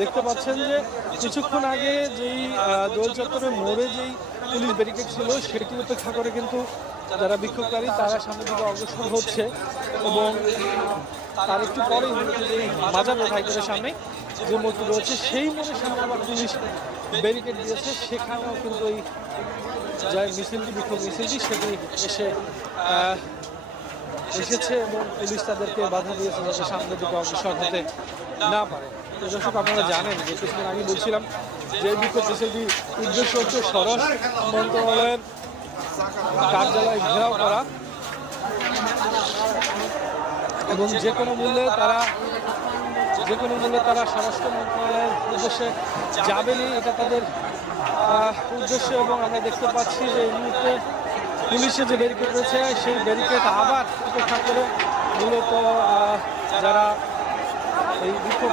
দেখতে পাচ্ছেন যে কিছুক্ষণ আগে যেই দোল চত্বরের মোড়ে যেই পুলিশ ব্যারিকেড ছিল সেটি উপেক্ষা করে কিন্তু যারা বিক্ষোভকারী তারা সামনের দিকে অগ্রসর হচ্ছে এবং তার একটু পরেই যে বাজার রোড হাইকোর্টের সামনে যে মূর্তি রয়েছে সেই মোড়ের সামনে আবার পুলিশ ব্যারিকেড দিয়েছে, সেখানেও কিন্তু এই যে মিছিলটি বিক্ষোভ মিছিলটি সেটি এসেছে এবং পুলিশ তাদেরকে বাধা দিয়েছে যাতে সামনের দিকে অগ্রসর হতে না পারে। তো দর্শক, আপনারা জানেন যে কিছুদিন আগে বলছিলাম যে বিক্ষোভ মিছিলটি উদ্দেশ্য হচ্ছে স্বরাষ্ট্র মন্ত্রণালয়ের কার্যালয় ঘেরাও করা এবং যে কোনো মূল্যে তারা স্বরাষ্ট্র মন্ত্রণালয়ের উদ্দেশ্যে যাবেনি, এটা তাদের উদ্দেশ্য। এবং আমরা দেখতে পাচ্ছি যে এই মুহূর্তে পুলিশের যে ব্যারিকেড রয়েছে সেই ব্যারিকেড আবার উপেক্ষা করে মূলত যারা এই বিক্ষোভ